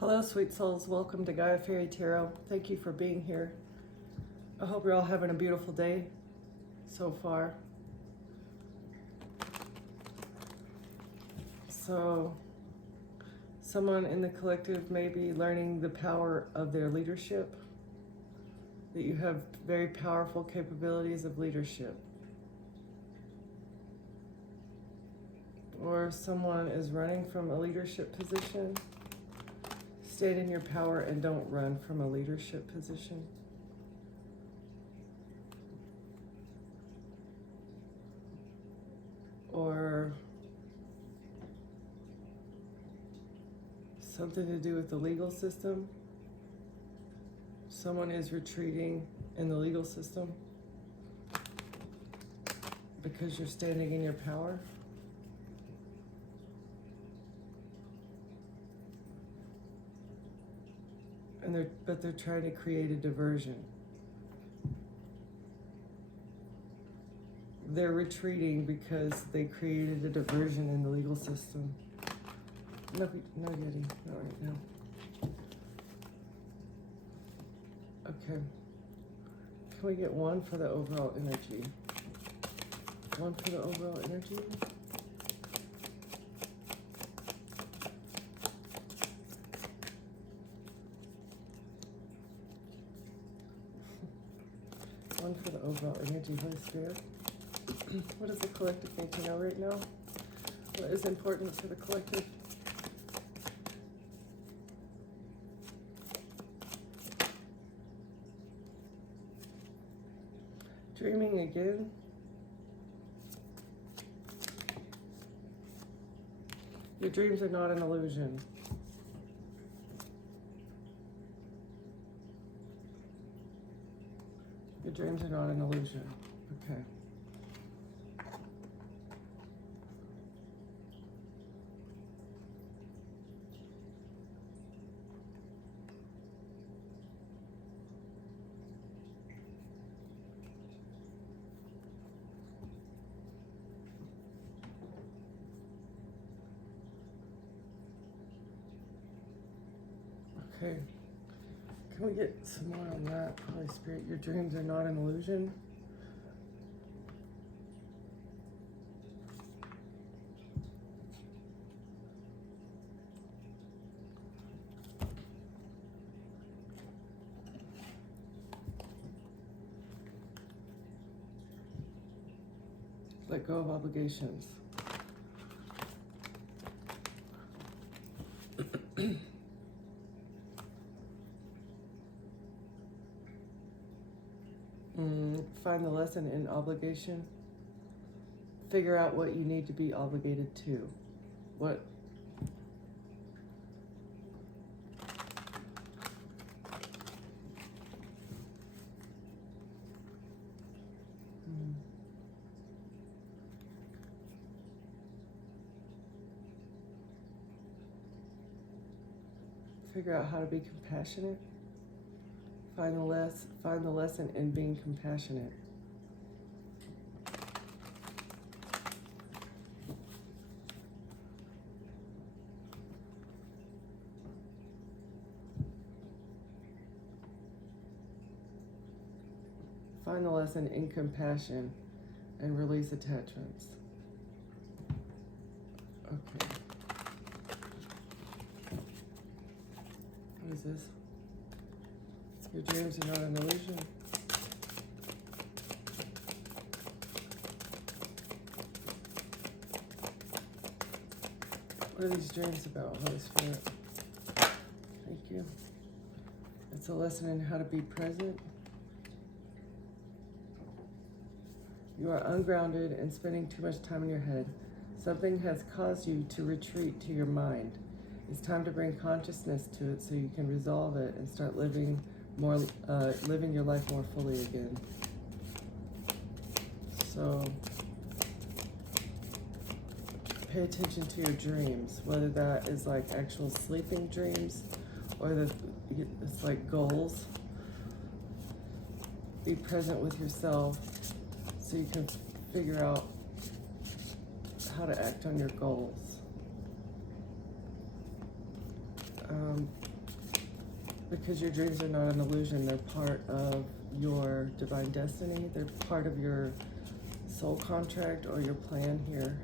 Hello, sweet souls. Welcome to Gaia Fairy Tarot. Thank you for being here. I hope you're all having a beautiful day so far. So, someone in the collective may be learning the power of their leadership, that you have very powerful capabilities of leadership. Or someone is running from a leadership position. Stand in your power and don't run from a leadership position. Or something to do with the legal system. Someone is retreating in the legal system because you're standing in your power. But they're trying to create a diversion. They're retreating because they created a diversion in the legal system. No, Yeti, not right now. Okay. Can we get one for the overall energy? One for the overall energy? One for the overall energy, Holy Spirit. What does the collective need to know right now? What is important for the collective? Dreaming again. Your dreams are not an illusion. Your dreams are not an illusion. Okay. Okay. Can we get some more on that, Holy Spirit? Your dreams are not an illusion. Let go of obligations. Find the lesson in obligation. Figure out what you need to be obligated to. What? Figure out how to be compassionate. Find the lesson in being compassionate. Find the lesson in compassion and release attachments. Okay. What is this? Your dreams are not an illusion. What are these dreams about, Holy Spirit? Thank you. It's a lesson in how to be present. You are ungrounded and spending too much time in your head. Something has caused you to retreat to your mind. It's time to bring consciousness to it so you can resolve it and start living your life more fully again. So pay attention to your dreams, whether that is like actual sleeping dreams or it's like goals. Be present with yourself so you can figure out how to act on your goals. Because your dreams are not an illusion. They're part of your divine destiny. They're part of your soul contract or your plan here.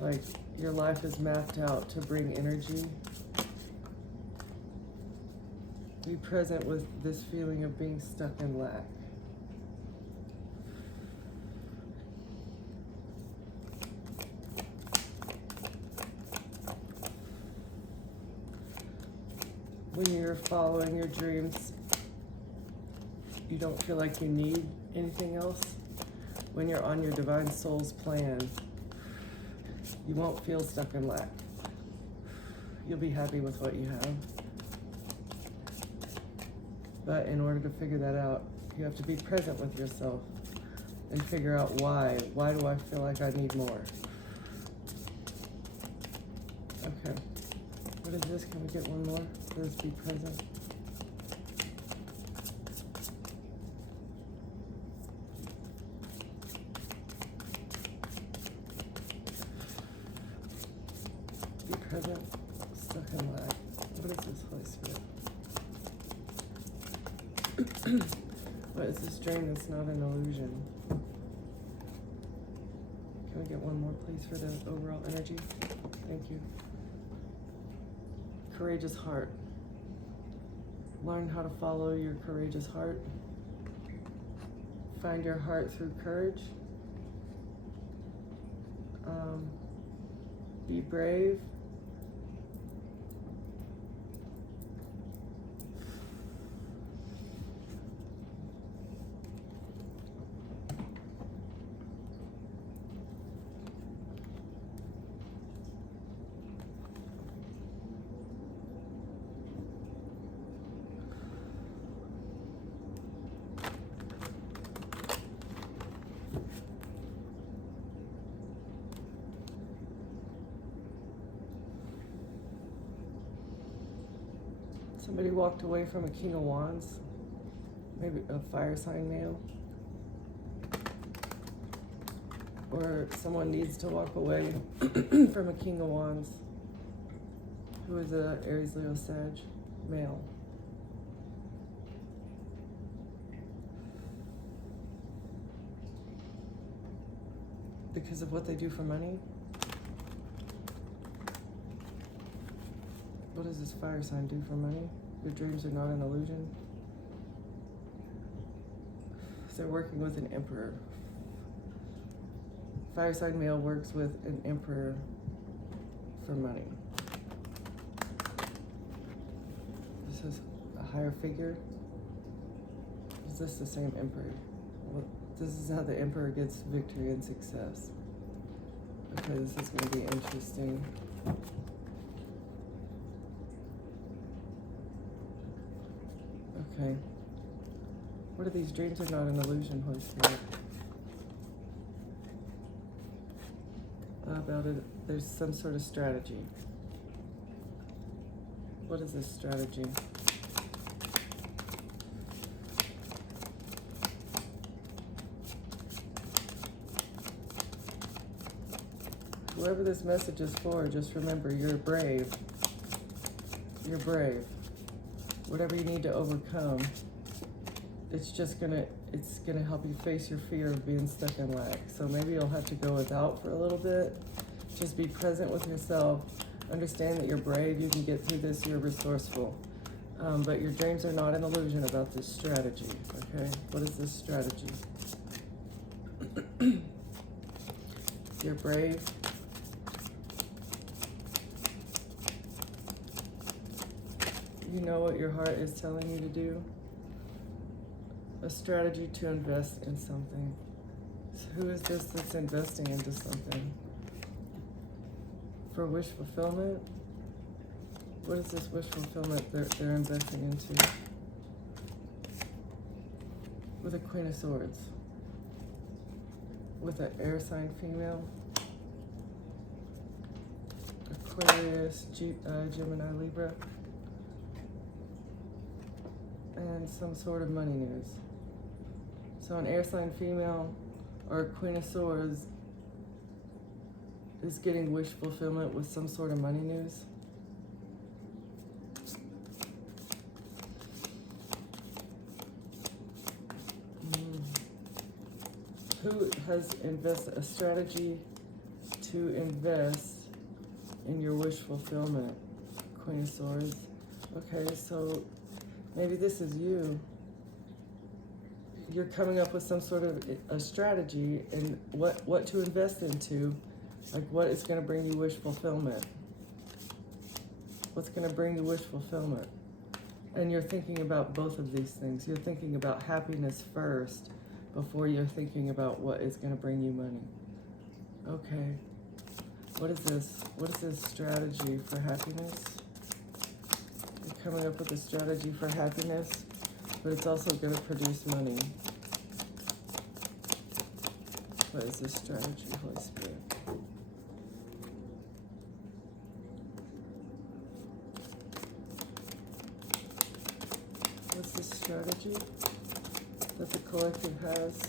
Like your life is mapped out to bring energy. Be present with this feeling of being stuck in lack. When you're following your dreams, you don't feel like you need anything else. When you're on your divine soul's plan, you won't feel stuck in lack. You'll be happy with what you have. But in order to figure that out, you have to be present with yourself and figure out why. Why do I feel like I need more? Okay. What is this? Can we get one more? Let's be present. Be present, stuck in lack. What is this, Holy Spirit? What is this dream that's not an illusion? Can we get one more, please, for the overall energy? Thank you. Courageous heart. Learn how to follow your courageous heart. Find your heart through courage. Be brave. Somebody walked away from a King of Wands, maybe a fire sign male. Or someone needs to walk away from a King of Wands who is a Aries, Leo, Sag male. Because of what they do for money. What does this fire sign do for money? Your dreams are not an illusion. They're working with an emperor. Fire sign male works with an emperor for money. This is a higher figure. Is this the same emperor? Well, this is how the emperor gets victory and success. Okay, this is going to be interesting. Okay. What are these dreams are not an illusion, Holy Spirit? About it, there's some sort of strategy. What is this strategy? Whoever this message is for, just remember, you're brave. You're brave. Whatever you need to overcome, it's gonna help you face your fear of being stuck in lack. So maybe you'll have to go without for a little bit. Just be present with yourself. Understand that you're brave. You can get through this. You're resourceful. But your dreams are not an illusion about this strategy. Okay, what is this strategy? You're brave. You know what your heart is telling you to do. A strategy to invest in something. So who is this that's investing into something? For wish fulfillment? What is this wish fulfillment they're investing into? With a Queen of Swords. With an air sign female. Aquarius, Gemini, Libra. And some sort of money news. So an air sign female or a Queen of Swords is getting wish fulfillment with some sort of money news. Who has a strategy to invest in your wish fulfillment? Queen of Swords. Okay, so maybe this is you. You're coming up with some sort of a strategy and what to invest into, like what is going to bring you wish fulfillment. What's going to bring you wish fulfillment? And you're thinking about both of these things. You're thinking about happiness first before you're thinking about what is going to bring you money. Okay. What is this? What is this strategy for happiness? You're coming up with a strategy for happiness, but it's also going to produce money. What is this strategy, Holy Spirit? What's the strategy that the collective has?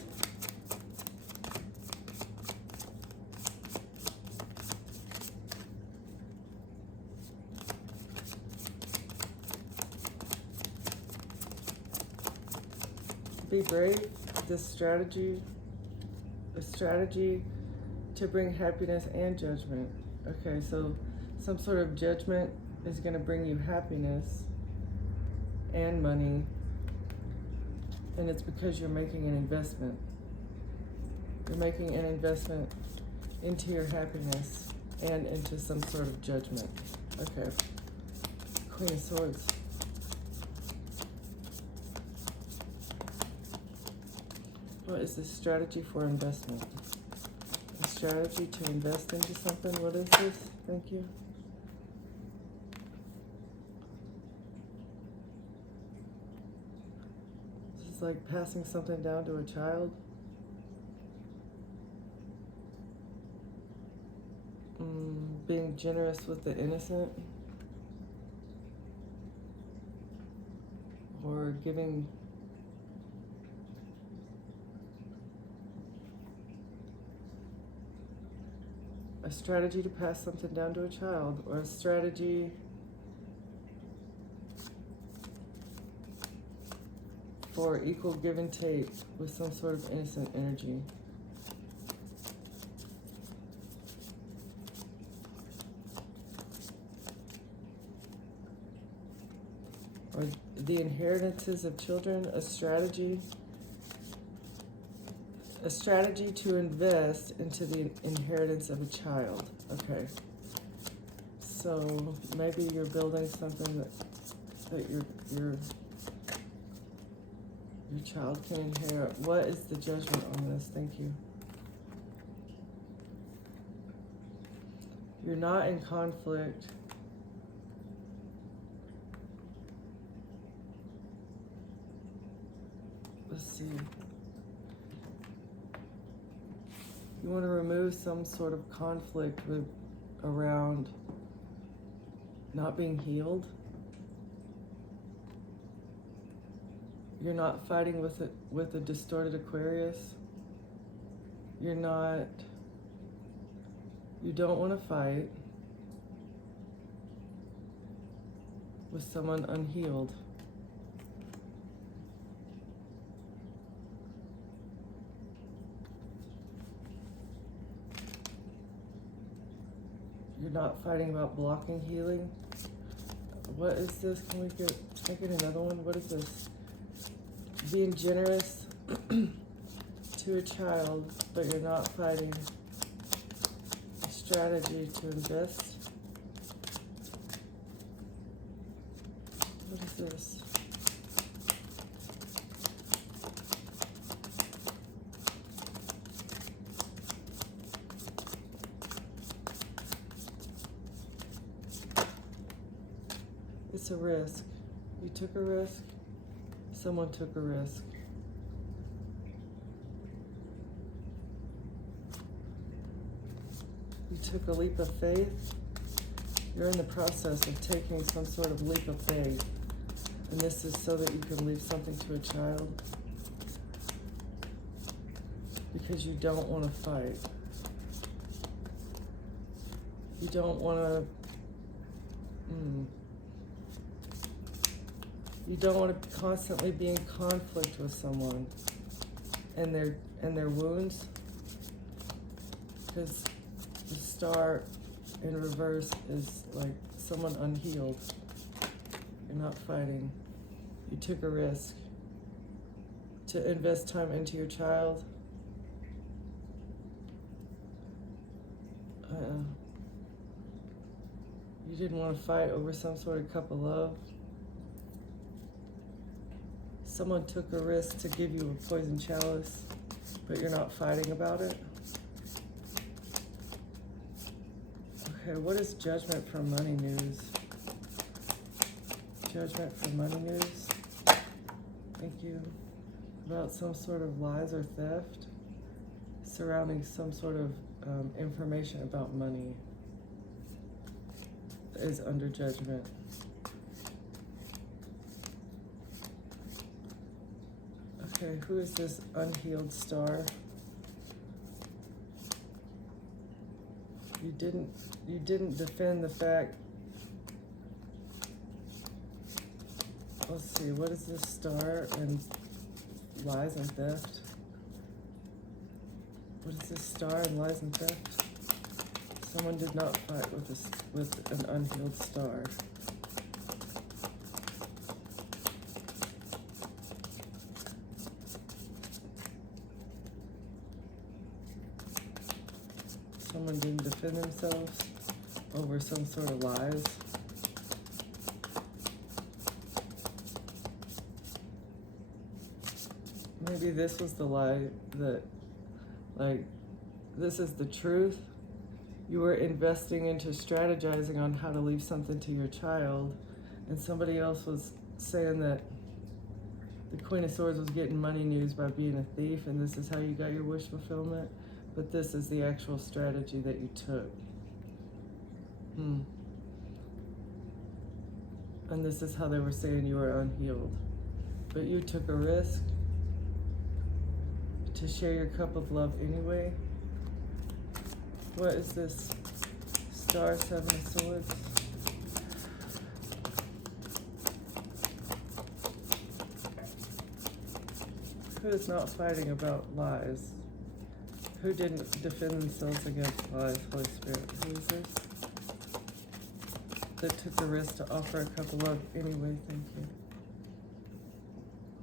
Be brave. This strategy, a strategy to bring happiness and judgment. Okay, so some sort of judgment is going to bring you happiness and money, and it's because you're making an investment. You're making an investment into your happiness and into some sort of judgment. Okay. Queen of Swords. What is this strategy for investment? A strategy to invest into something? What is this? Thank you. This is like passing something down to a child. Being generous with the innocent. Or giving a strategy to pass something down to a child, or a strategy for equal give and take with some sort of innocent energy. Or the inheritances of children, a strategy to invest into the inheritance of a child. Okay. So maybe you're building something that your child can inherit. What is the judgment on this? Thank you. You're not in conflict. Let's see. You want to remove some sort of conflict around not being healed. You're not fighting with a distorted Aquarius. You don't want to fight with someone unhealed. You're not fighting about blocking healing. What is this? Can we get another one? What is this? Being generous to a child, but you're not fighting. A strategy to invest. What is this? It's a risk. You took a risk. Someone took a risk. You took a leap of faith. You're in the process of taking some sort of leap of faith. And this is so that you can leave something to a child. Because you don't want to fight. You don't want to... You don't want to constantly be in conflict with someone. and their wounds, because the star in reverse is like someone unhealed. You're not fighting. You took a risk to invest time into your child. You didn't want to fight over some sort of cup of love. Someone took a risk to give you a poison chalice, but you're not fighting about it. Okay, what is judgment for money news? Judgment for money news. Thank you. About some sort of lies or theft surrounding some sort of information about money is under judgment. Okay, who is this unhealed star? You didn't defend the fact. Let's see, what is this star and lies and theft? What is this star and lies and theft? Someone did not fight with an unhealed star. Someone didn't defend themselves over some sort of lies. Maybe this was the lie that, like, this is the truth. You were investing into strategizing on how to leave something to your child, and somebody else was saying that the Queen of Swords was getting money news by being a thief, and this is how you got your wish fulfillment. But this is the actual strategy that you took. And this is how they were saying you were unhealed. But you took a risk to share your cup of love anyway. What is this? Star, Seven of Swords. Who is not fighting about lies? Who didn't defend themselves against lies? Holy Spirit. Who is this? That took the risk to offer a cup of love anyway. Thank you.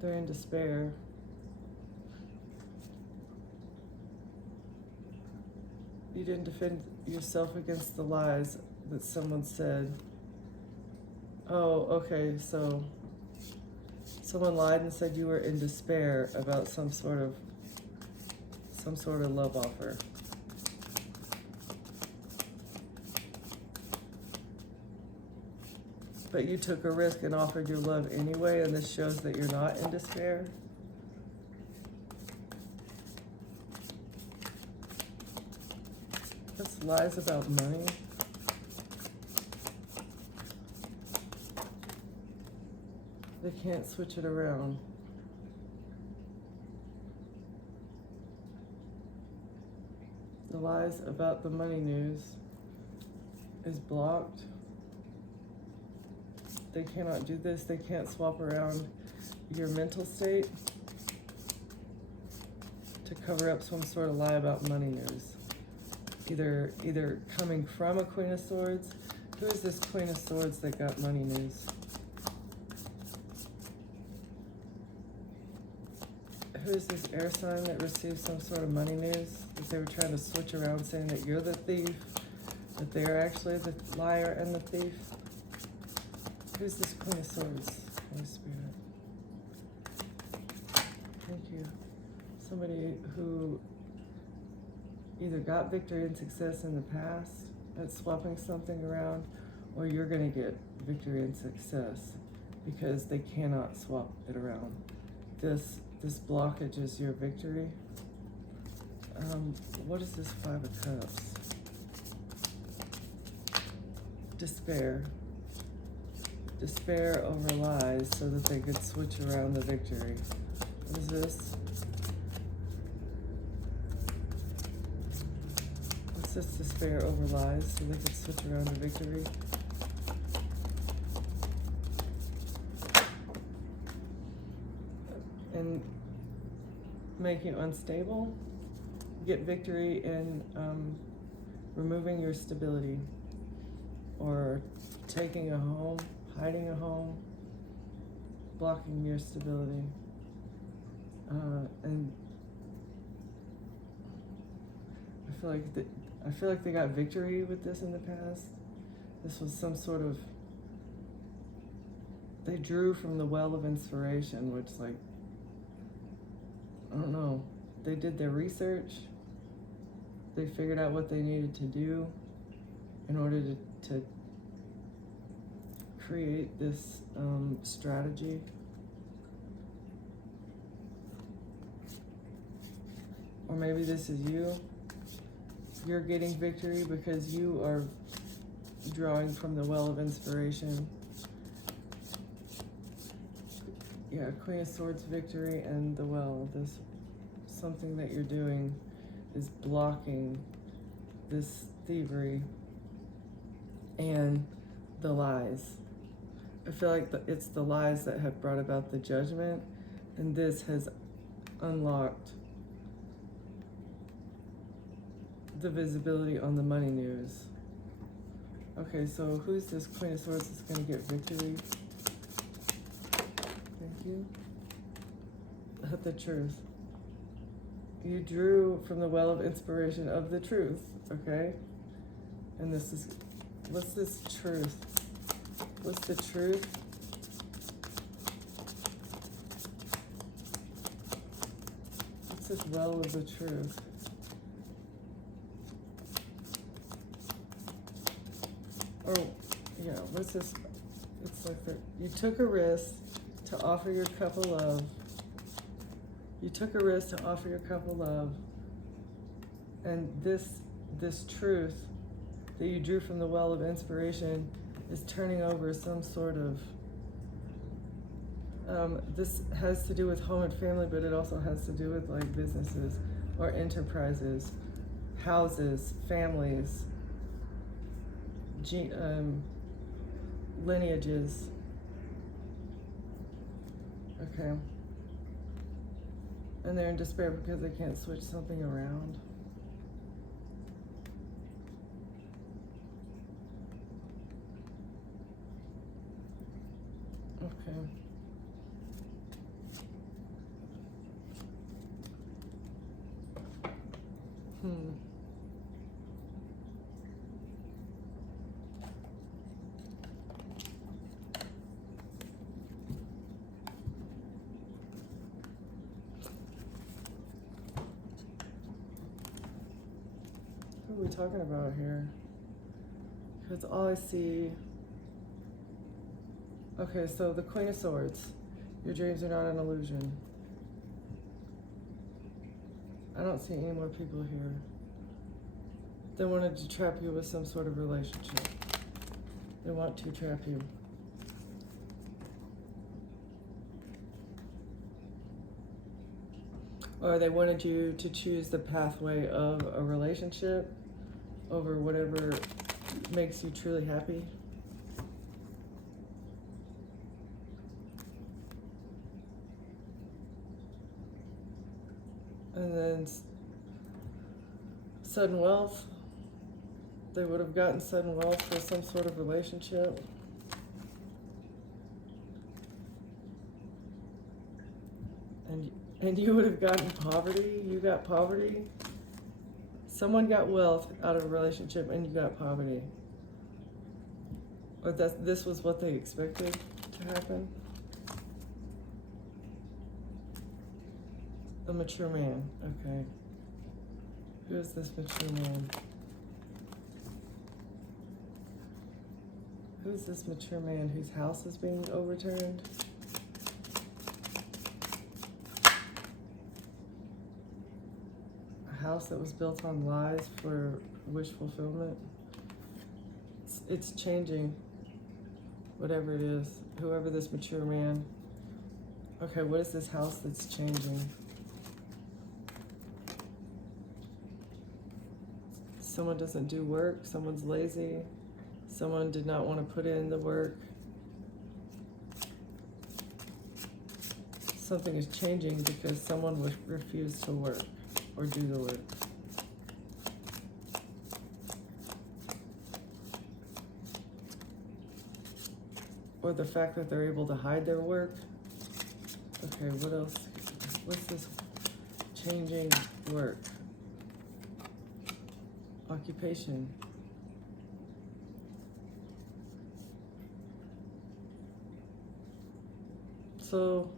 They're in despair. You didn't defend yourself against the lies that someone said. Oh, okay, so someone lied and said you were in despair about some sort of love offer. But you took a risk and offered your love anyway, and this shows that you're not in despair. That's lies about money. They can't switch it around. The lies about the money news is blocked. They cannot do this. They can't swap around your mental state to cover up some sort of lie about money news. Either coming from a Queen of Swords. Who is this Queen of Swords that got money news? Who is this air sign that received some sort of money news? That they were trying to switch around saying that you're the thief, that they're actually the liar and the thief. Who's this Queen of Swords? Holy Spirit. Thank you. Somebody who either got victory and success in the past at swapping something around, or you're going to get victory and success because they cannot swap it around. This blockage is your victory. What is this Five of Cups? Despair. Despair over lies so that they could switch around the victory. What is this? What's this? Despair over lies so they could switch around the victory. And make you unstable. Get victory in removing your stability, or taking a home, hiding a home, blocking your stability. And I feel like they got victory with this in the past. This was some sort of, they drew from the well of inspiration, which, like, I don't know, they did their research, they figured out what they needed to do in order to create this strategy. Or maybe this is you. You're getting victory because you are drawing from the well of inspiration. Yeah, Queen of Swords victory and the well. This, something that you're doing is blocking this thievery and the lies. I feel like it's the lies that have brought about the judgment, and this has unlocked the visibility on the money news. Okay, so who's this Queen of Swords that's going to get victory? Thank you. The truth. You drew from the well of inspiration of the truth, okay? And this is, what's this truth? What's the truth? What's this well of the truth? Or, yeah, what's this? It's like you took a risk to offer your cup of love. You took a risk to offer your cup of love. And this truth that you drew from the well of inspiration is turning over some sort of, this has to do with home and family, but it also has to do with like businesses or enterprises, houses, families, lineages. Okay. And they're in despair because they can't switch something around. Okay. What are we talking about here? Because all I see... Okay, so the Queen of Swords. Your dreams are not an illusion. I don't see any more people here. They wanted to trap you with some sort of relationship. They want to trap you. Or they wanted you to choose the pathway of a relationship over whatever makes you truly happy. And then sudden wealth. They would have gotten sudden wealth for some sort of relationship. And you would have gotten poverty. You got poverty. Someone got wealth out of a relationship and you got poverty. Or this was what they expected to happen. A mature man. Okay. Who is this mature man? Who's this mature man whose house is being overturned? A house that was built on lies for wish fulfillment. It's changing, whatever it is, whoever this mature man. Okay, what is this house that's changing? Someone doesn't do work, someone's lazy, someone did not want to put in the work. something is changing because someone would refuse to work or do the work. Or the fact that they're able to hide their work. Okay, what else? What's this changing work? Occupation. So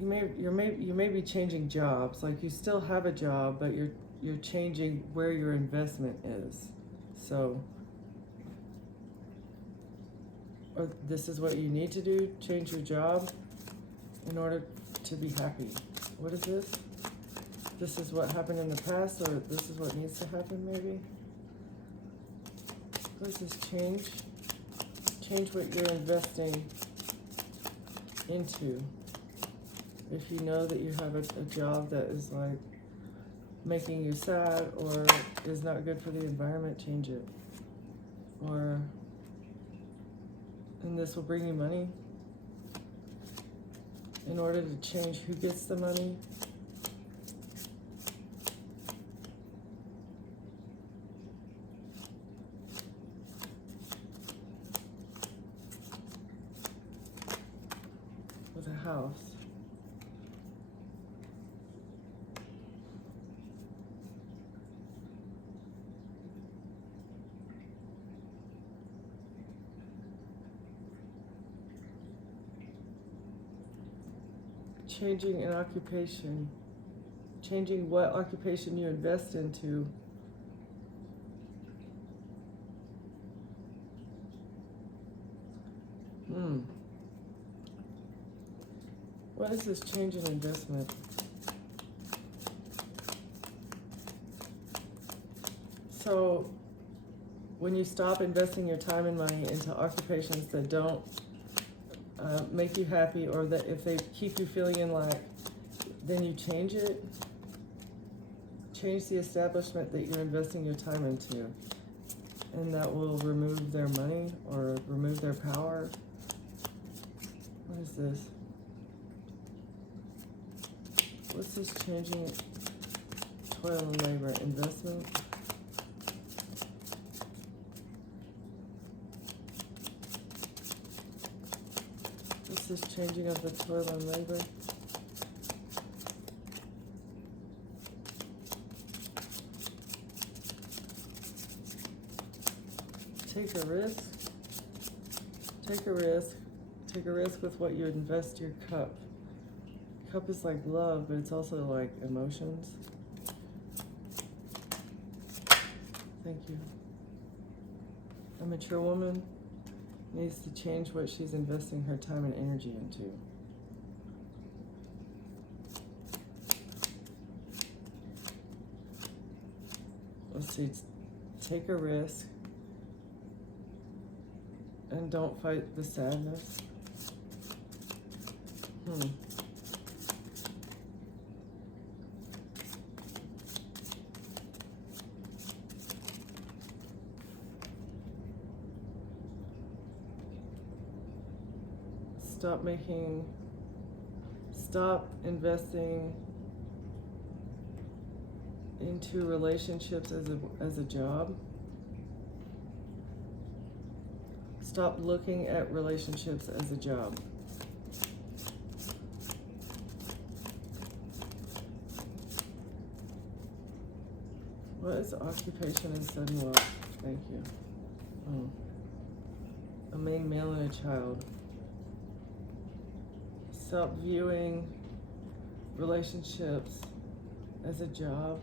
you may be changing jobs. Like, you still have a job, but you're changing where your investment is. So, or this is what you need to do, change your job in order to be happy. What is this? This is what happened in the past, or this is what needs to happen, maybe? What is this change? Change what you're investing into. If you know that you have a job that is like making you sad or is not good for the environment, change it. Or, and this will bring you money. In order to change who gets the money, with a house. Changing an occupation, changing what occupation you invest into. What is this change in investment? So when you stop investing your time and money into occupations that don't make you happy, or that if they keep you feeling in lack, then you change it. Change the establishment that you're investing your time into, and that will remove their money or remove their power. What is this? What's this changing? Toil and labor, investment. What's this changing of the toil and labor? Take a risk. Take a risk. Take a risk with what you invest your cup. Cup is like love, but it's also like emotions. Thank you. A mature woman needs to change what she's investing her time and energy into. Let's see. Take a risk. And don't fight the sadness. Stop investing into relationships as a job. Stop looking at relationships as a job. What is occupation and sudden wealth? Thank you. A main male and a child. Stop viewing relationships as a job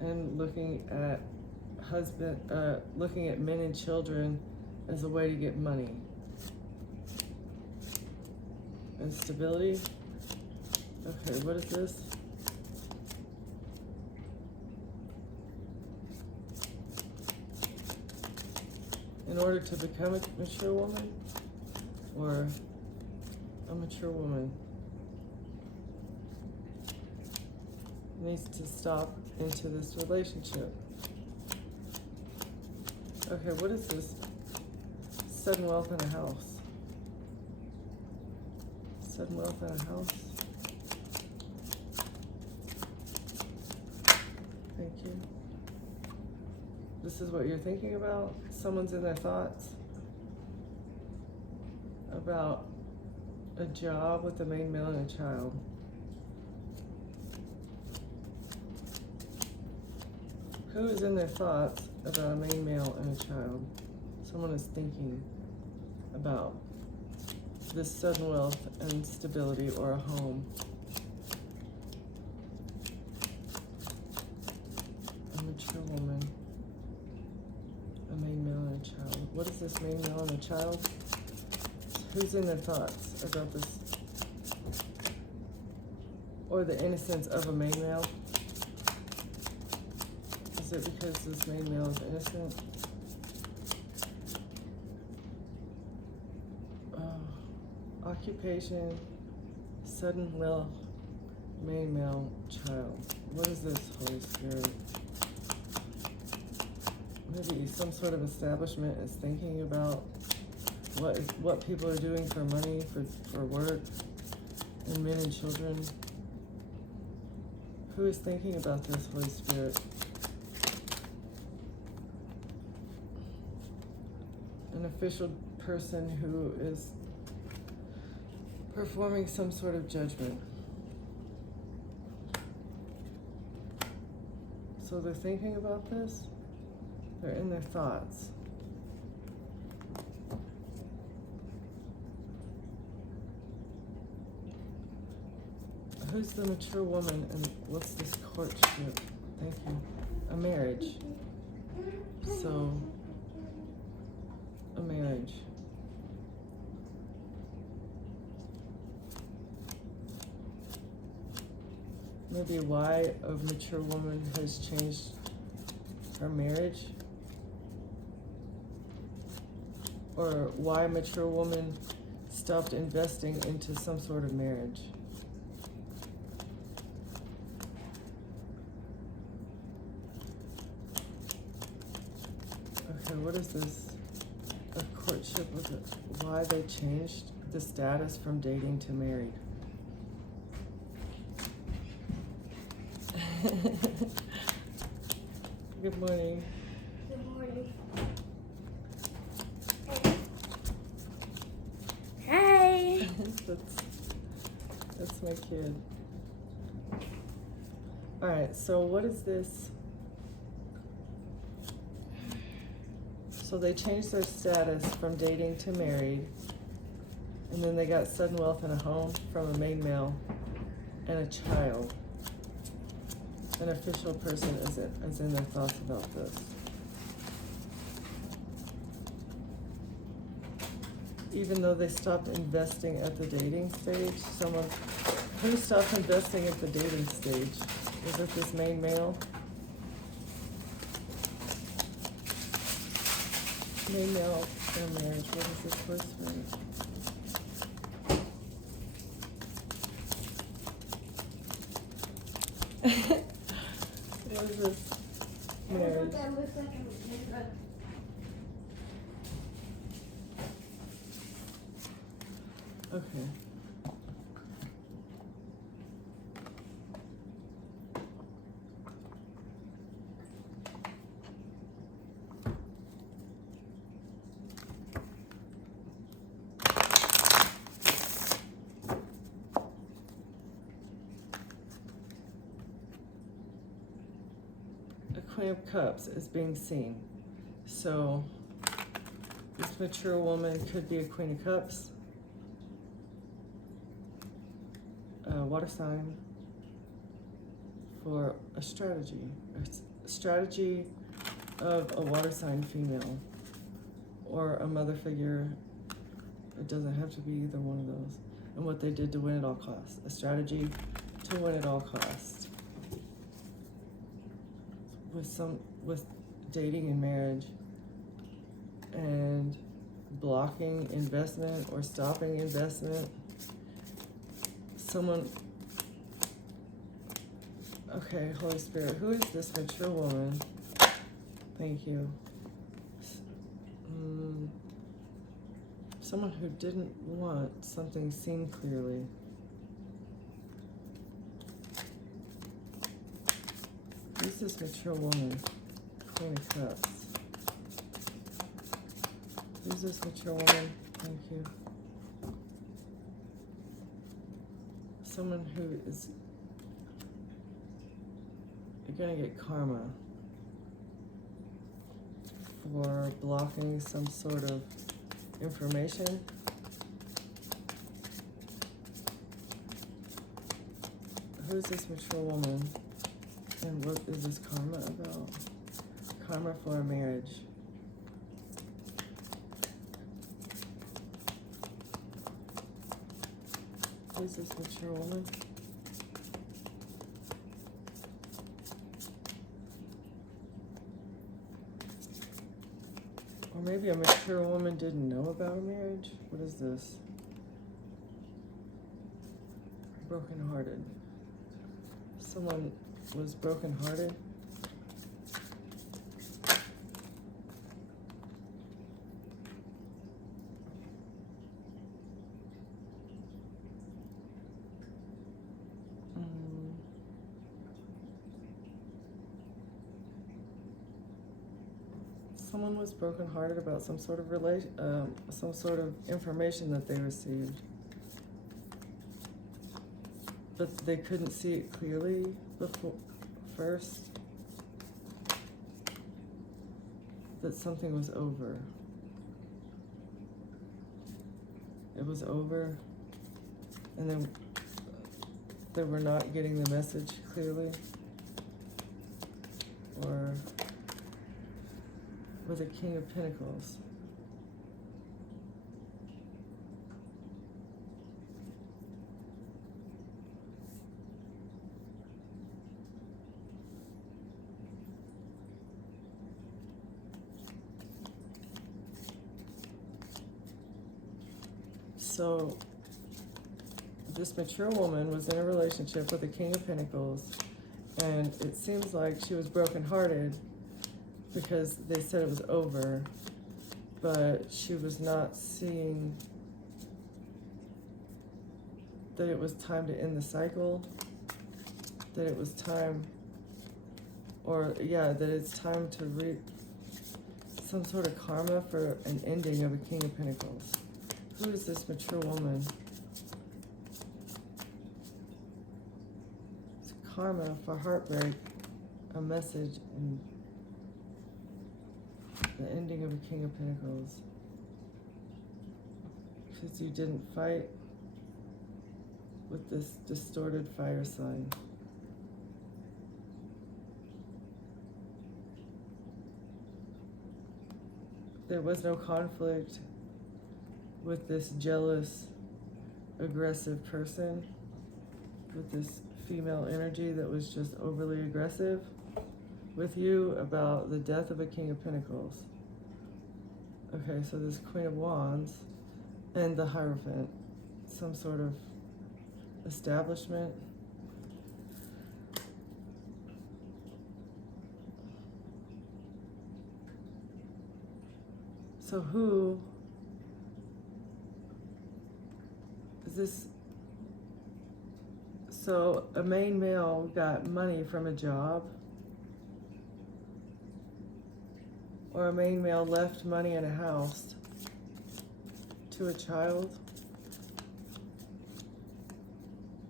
and looking at looking at men and children as a way to get money. And stability. Okay, what is this? In order to become a mature woman, or a mature woman needs to stop into this relationship. Okay, what is this? Sudden wealth in a house. sudden wealth in a house. Thank you. This is what you're thinking about? Someone's in their thoughts about a job with a main male and a child. Who is in their thoughts about a main male and a child? Someone is thinking about this sudden wealth and stability or a home. A mature woman, a main male and a child. What is this main male and a child? Who's in their thoughts about this? Or the innocence of a main male? Is it because this main male is innocent? Occupation, sudden wealth, main male, child. What is this, Holy Spirit? Maybe some sort of establishment is thinking about what people are doing for money, for work, and men and children. Who is thinking about this, Holy Spirit? An official person who is performing some sort of judgment. So they're thinking about this? They're in their thoughts. Who's the mature woman and what's this courtship? Thank you. A marriage. So, a marriage. Maybe why a mature woman has changed her marriage, or why a mature woman stopped investing into some sort of marriage. Okay, what is this? A courtship, was it? Why they changed the status from dating to married. Good morning. Good morning. Hey. That's my kid. All right, so what is this? So they changed their status from dating to married, and then they got sudden wealth and a home from a main male and a child. An official person is in their thoughts about this. Even though they stopped investing at the dating stage, who stopped investing at the dating stage? Was it this main male? Main male or marriage? What is this first marriage? What is this? Marriage. Okay. Queen of Cups is being seen. So this mature woman could be a Queen of Cups, a water sign, for a strategy of a water sign female or a mother figure. It doesn't have to be either one of those. And what they did to win at all costs. A strategy to win at all costs. With dating and marriage, and blocking investment or stopping investment. Okay, Holy Spirit, who is this mature woman? Thank you. Someone who didn't want something seen clearly. Who's this mature woman? Queen of Cups. Who's this mature woman? Thank you. Someone who is gonna get karma for blocking some sort of information. Who's this mature woman? And what is this karma about? Karma for a marriage. Who's this mature woman? Or maybe a mature woman didn't know about a marriage. What is this? Brokenhearted. Someone was brokenhearted. Someone was brokenhearted about some sort of some sort of information that they received, but they couldn't see it clearly first. That something was over. It was over, and then they were not getting the message clearly, or with the King of Pentacles. So this mature woman was in a relationship with the King of Pentacles, and it seems like she was brokenhearted because they said it was over, but she was not seeing that it was time to end the cycle, that it was time, that it's time to reap some sort of karma for an ending of a King of Pentacles. Who is this mature woman? It's karma for heartbreak, a message, and the ending of a King of Pentacles. Because you didn't fight with this distorted fire sign. There was no conflict with this jealous, aggressive person, with this female energy that was just overly aggressive with you about the death of a King of Pentacles. Okay, so this Queen of Wands and the Hierophant, some sort of establishment. So who is this? So a main male got money from a job, or a main male left money in a house to a child.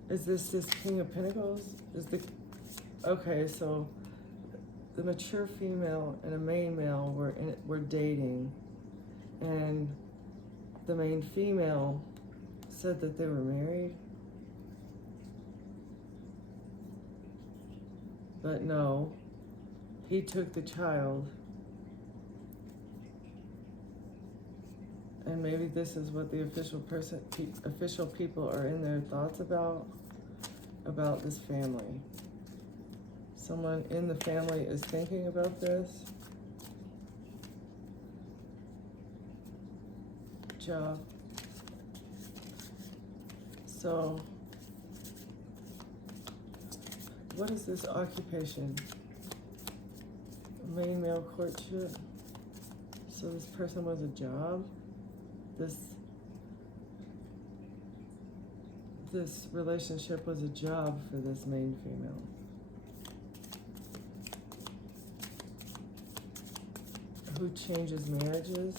Is this King of Pentacles? Okay, so the mature female and a main male were dating, and the main female said that they were married, but no, he took the child. And maybe this is what the official people are in their thoughts about this family. Someone in the family is thinking about this. Job. So, what is this occupation? Main male courtship. So this person was a job. This this relationship was a job for this main female. Who changes marriages,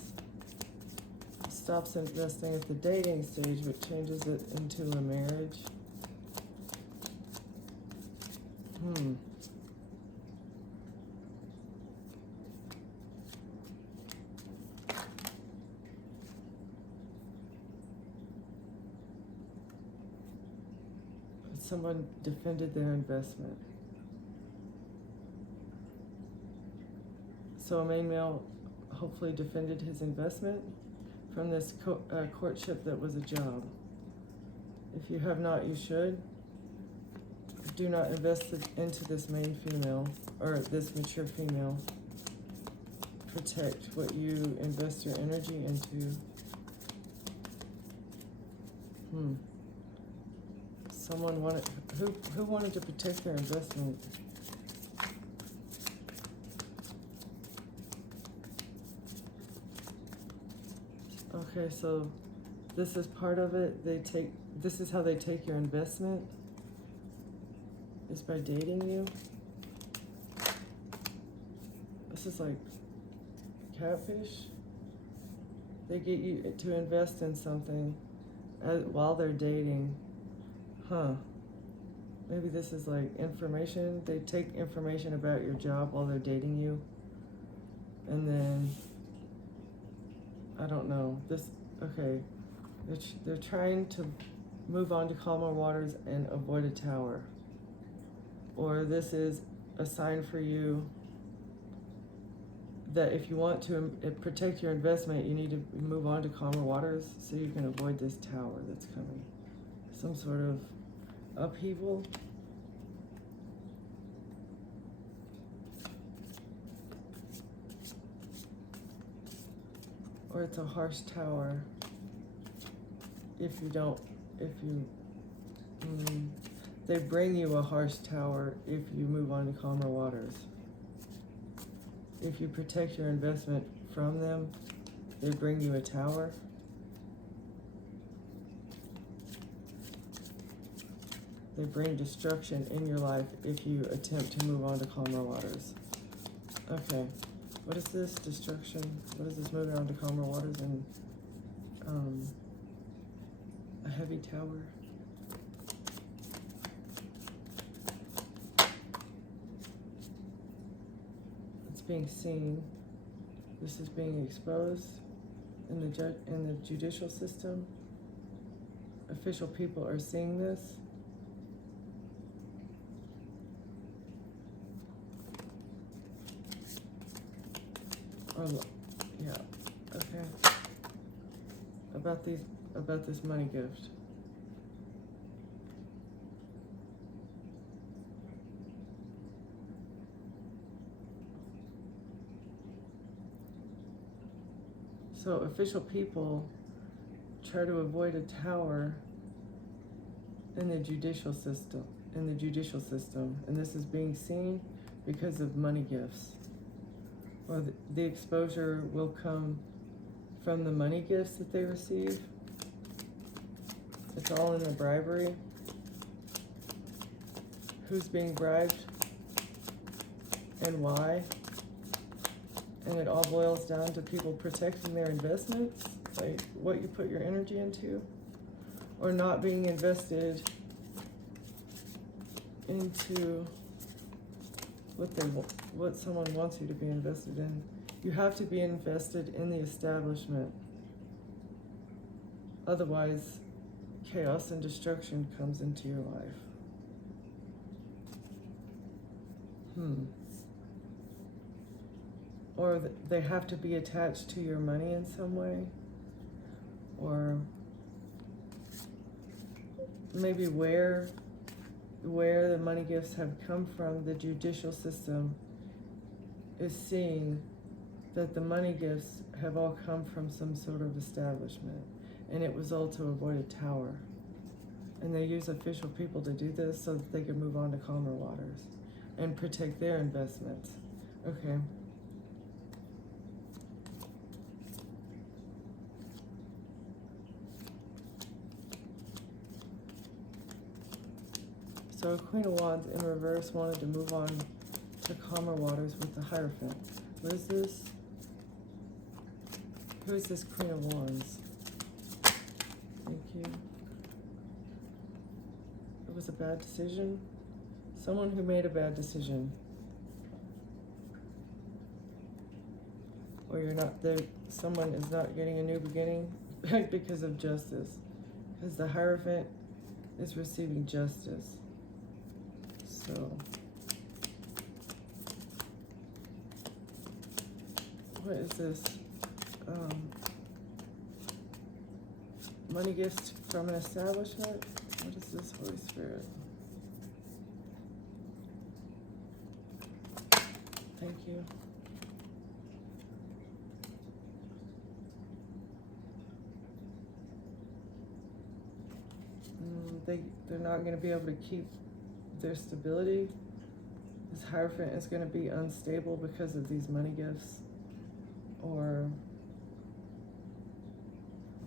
stops investing at the dating stage but changes it into a marriage. Someone defended their investment. So a main male hopefully defended his investment from this courtship that was a job. If you have not, you should. Do not invest into this main female, or this mature female. Protect what you invest your energy into. Someone wanted, who wanted to protect their investment? Okay, so this is part of it. This is how they take your investment, is by dating you. This is like catfish. They get you to invest in something while they're dating. Maybe this is like information. They take information about your job while they're dating you. And then, I don't know, they're trying to move on to calmer waters and avoid a tower. Or this is a sign for you that if you want to protect your investment, you need to move on to calmer waters so you can avoid this tower that's coming. Some sort of upheaval. Or it's a harsh tower they bring you a harsh tower if you move on to calmer waters. If you protect your investment from them, they bring you a tower. They bring destruction in your life if you attempt to move on to calmer waters. Okay, what is this? Destruction. What is this moving on to calmer waters and a heavy tower? It's being seen. This is being exposed in the judicial system. Official people are seeing this. Yeah, okay. About this money gift. So official people try to avoid a tower in the judicial system, and this is being seen because of money gifts. Or the exposure will come from the money gifts that they receive. It's all in the bribery. Who's being bribed and why. And it all boils down to people protecting their investments, like what you put your energy into, or not being invested into what someone wants you to be invested in. You have to be invested in the establishment. Otherwise, chaos and destruction comes into your life. Or they have to be attached to your money in some way. Or maybe where the money gifts have come from, the judicial system is seeing that the money gifts have all come from some sort of establishment, and it was all to avoid a tower. And they use official people to do this so that they can move on to calmer waters and protect their investments. Okay. So Queen of Wands in reverse wanted to move on to calmer waters with the Hierophant. What is this? Who is this Queen of Wands? Thank you. It was a bad decision. Someone who made a bad decision. Or you're not there, someone is not getting a new beginning because of justice. Because the Hierophant is receiving justice. So what is this? Money gifts from an establishment? What is this, Holy Spirit? Thank you. They're not going to be able to keep their stability. This Hierophant is going to be unstable because of these money gifts. Or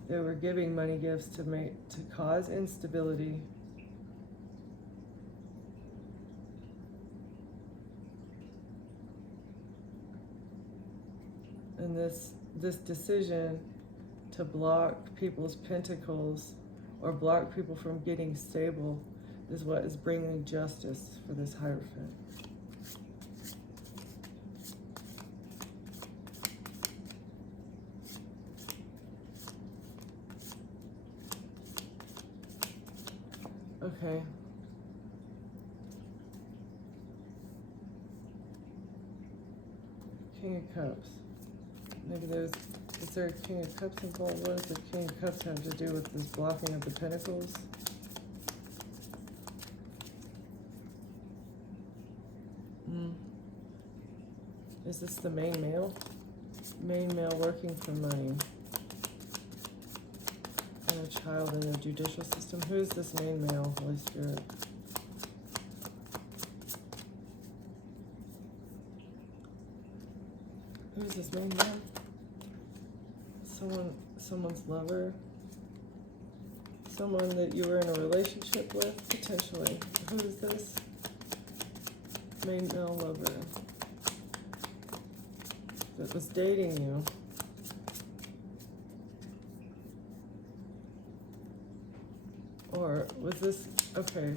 they were giving money gifts to cause instability. And this decision to block people's pentacles or block people from getting stable is what is bringing justice for this Hierophant. Okay. King of Cups. Maybe is there a King of Cups involved? What does the King of Cups have to do with this blocking of the Pentacles? Is this the main male? Main male working for money. And a child in the judicial system. Who is this main male, Holy Spirit? Who is this main man? Someone's lover. Someone that you were in a relationship with, potentially. Who is this? Main male lover. That was dating you. Or was this, okay.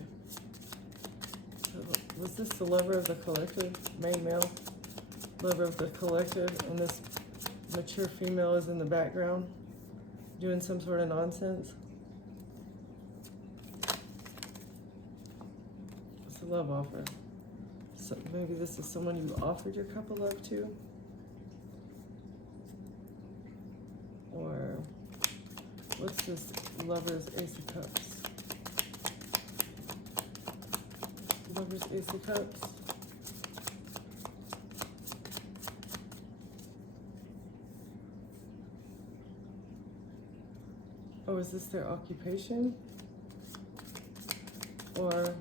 Was this the lover of the collective? Main male? Lover of the collective, and this mature female is in the background doing some sort of nonsense? It's a love offer. So maybe this is someone you offered your cup of love to? Or what's this lover's Ace of Cups? Lover's Ace of Cups. Oh, is this their occupation? Or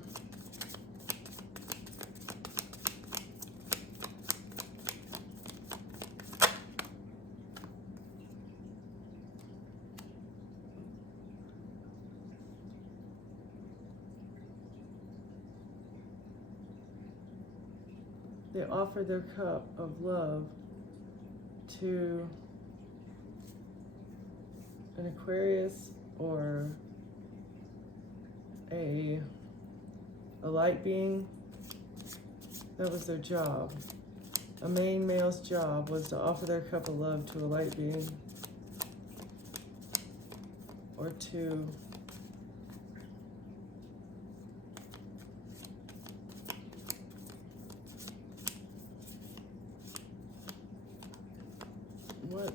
they offer their cup of love to an Aquarius or a light being. That was their job. A main male's job was to offer their cup of love to a light being or to what?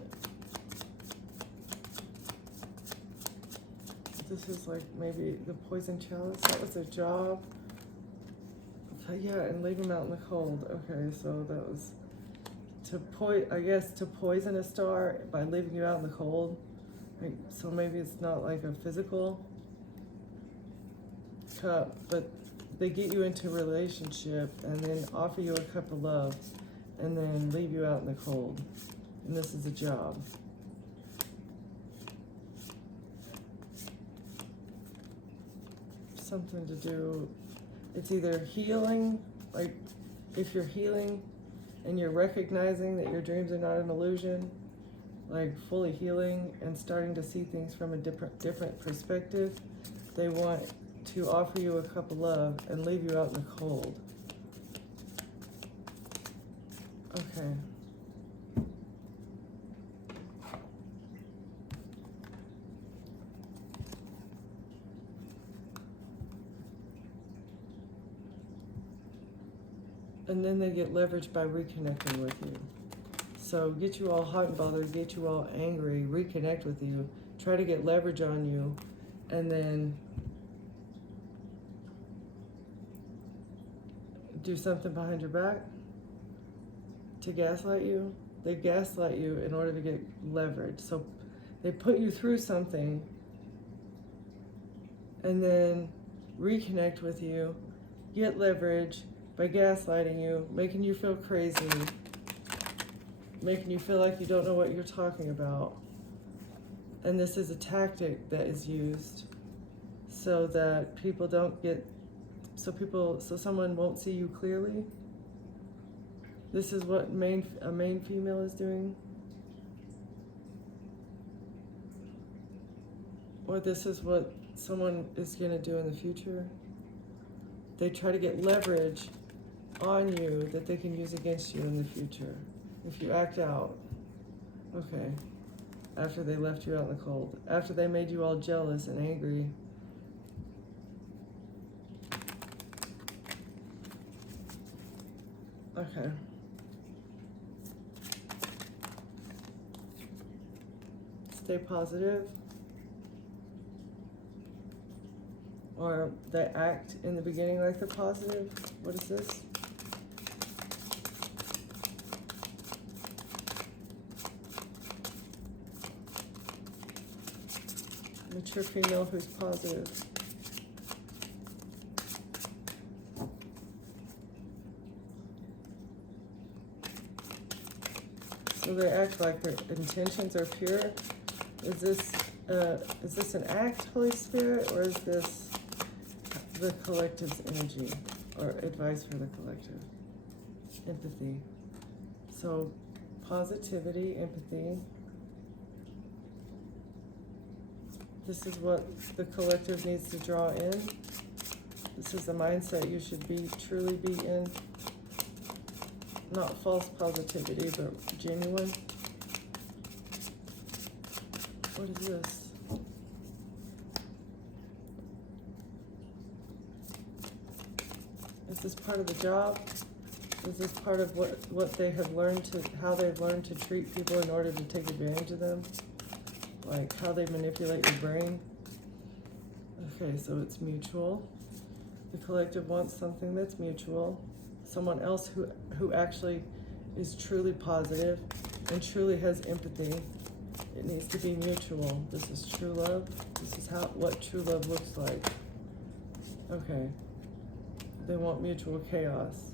This is like maybe the poison chalice. That was their job. So yeah, and leave them out in the cold. Okay, so that was to poison a star by leaving you out in the cold. Right? So maybe it's not like a physical cup, but they get you into a relationship and then offer you a cup of love and then leave you out in the cold. And this is a job. Something to do, It's either healing, like if you're healing and you're recognizing that your dreams are not an illusion, like fully healing and starting to see things from a different perspective, they want to offer you a cup of love and leave you out in the cold. Okay. And then they get leveraged by reconnecting with you. So get you all hot and bothered, get you all angry, reconnect with you, try to get leverage on you, and then do something behind your back to gaslight you. They gaslight you in order to get leverage. So they put you through something and then reconnect with you, get leverage by gaslighting you, making you feel crazy, making you feel like you don't know what you're talking about. And this is a tactic that is used so that people don't get, so someone won't see you clearly. This is what a main female is doing. Or this is what someone is gonna do in the future. They try to get leverage on you that they can use against you in the future if you act out. Okay. After they left you out in the cold, after they made you all jealous and angry. Okay. Stay positive. Or they act in the beginning like they're positive. What is this? Mature female who's positive. So they act like their intentions are pure. Is this an act, Holy Spirit, or is this the collective's energy or advice for the collective? Empathy. So positivity, empathy. This is what the collective needs to draw in. This is the mindset you should truly be in. Not false positivity, but genuine. What is this? Is this part of the job? Is this part of what they have learned how they've learned to treat people in order to take advantage of them? Like how they manipulate your brain? Okay, so it's mutual. The collective wants something that's mutual. Someone else who actually is truly positive and truly has empathy. It needs to be mutual. This is true love. This is what true love looks like. Okay. They want mutual chaos.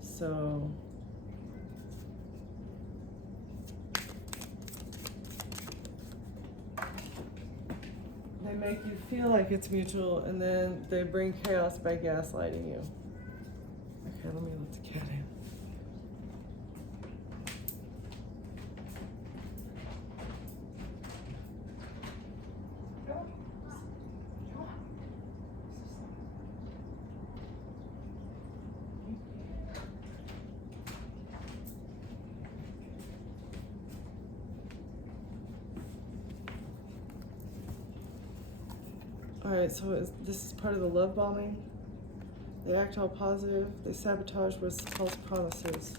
So they make you feel like it's mutual, and then they bring chaos by gaslighting you. Okay, let me let the cat in. Alright, so this is part of the love bombing. They act all positive. They sabotage with false promises.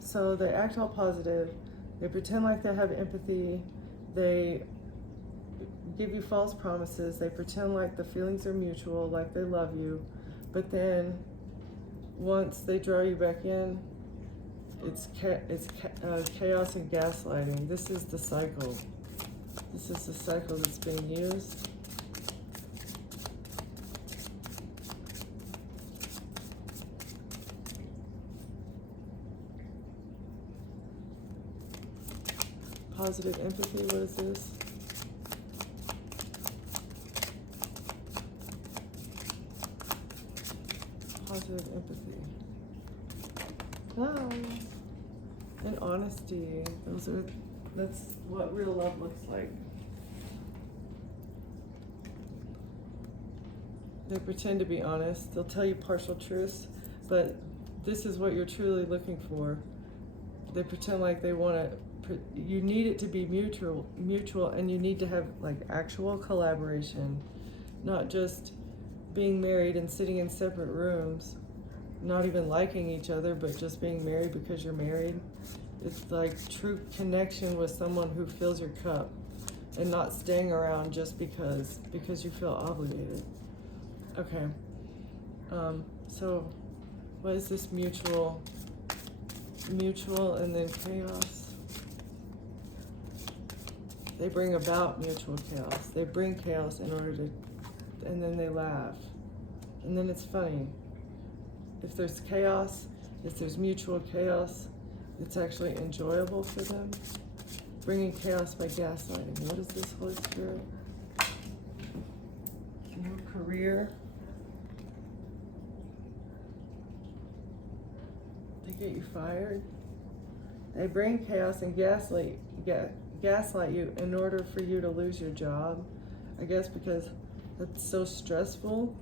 So they act all positive. They pretend like they have empathy. They give you false promises. They pretend like the feelings are mutual, like they love you. But then once they draw you back in, it's chaos and gaslighting. This is the cycle. This is the cycle that's being used. Positive empathy, what is this? empathy. Oh, and honesty. That's what real love looks like. They pretend to be honest. They'll tell you partial truths, but this is what you're truly looking for. They pretend like they want to. You need it to be mutual, and you need to have like actual collaboration, not just being married and sitting in separate rooms, not even liking each other, but just being married because you're married. It's like true connection with someone who fills your cup, and not staying around just because you feel obligated. Okay. So what is this mutual and then chaos? They bring about mutual chaos. They bring chaos in order to, and then they laugh. And then it's funny. If there's chaos, if there's mutual chaos, it's actually enjoyable for them. Bringing chaos by gaslighting. What is this, Holy Spirit? Your career. They get you fired. They bring chaos and gaslight you in order for you to lose your job. I guess because it's so stressful.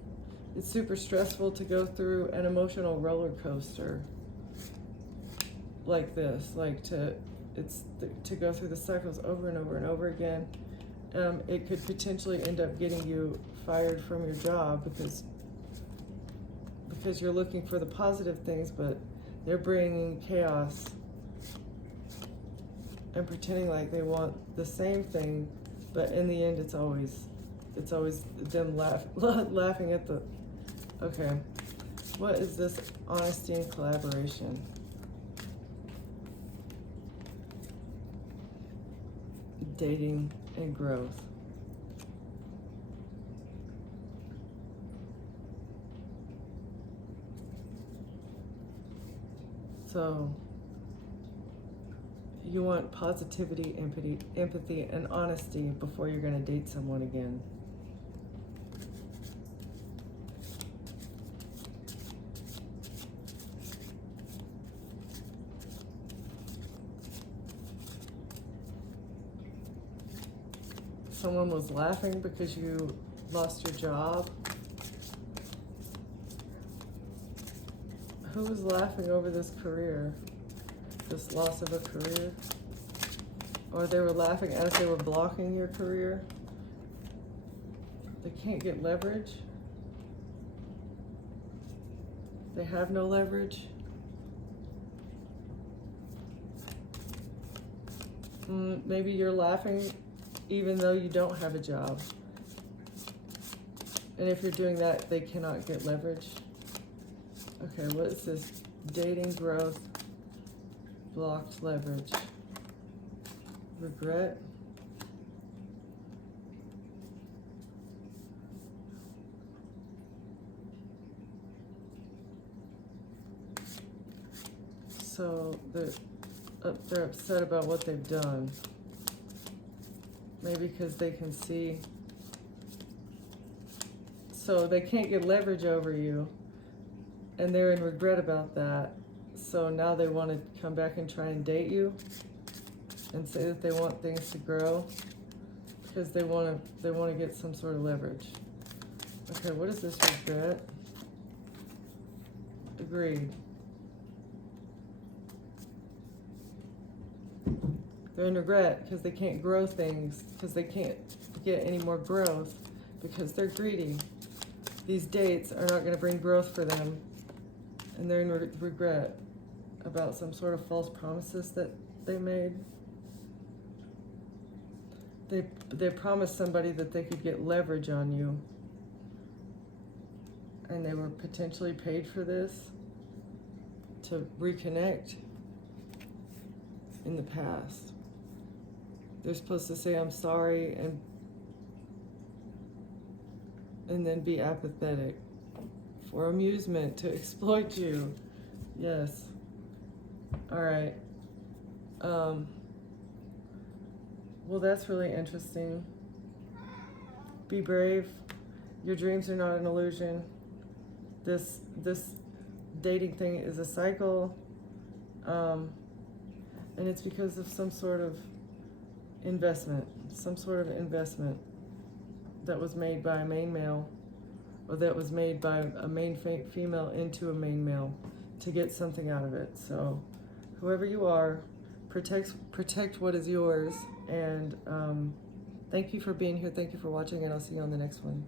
It's super stressful to go through an emotional roller coaster like this, to go through the cycles over and over and over again. It could potentially end up getting you fired from your job because you're looking for the positive things, but they're bringing chaos and pretending like they want the same thing, but in the end, it's always them laughing at the. Okay, what is this honesty and collaboration? Dating and growth. So you want positivity, empathy, and honesty before you're going to date someone again. Someone was laughing because you lost your job. Who was laughing over this career? This loss of a career? Or they were laughing as they were blocking your career? They can't get leverage? They have no leverage? Maybe you're laughing even though you don't have a job. And if you're doing that, they cannot get leverage. Okay, what is this? Dating, growth, blocked leverage, regret. So they're upset about what they've done. Maybe because they can see. So they can't get leverage over you, and they're in regret about that. So now they want to come back and try and date you and say that they want things to grow because they want to get some sort of leverage. Okay, what is this regret? Agreed. They're in regret because they can't grow things, because they can't get any more growth, because they're greedy. These dates are not going to bring growth for them, and they're in regret about some sort of false promises that they made. They promised somebody that they could get leverage on you, and they were potentially paid for this to reconnect in the past. They're supposed to say, I'm sorry, and then be apathetic for amusement, to exploit you. Yes. All right. Well, that's really interesting. Be brave. Your dreams are not an illusion. This dating thing is a cycle, and it's because of some sort of investment that was made by a main male, or that was made by a main female into a main male to get something out of it. So whoever you are, protect what is yours, and thank you for being here. Thank you for watching, and I'll see you on the next one.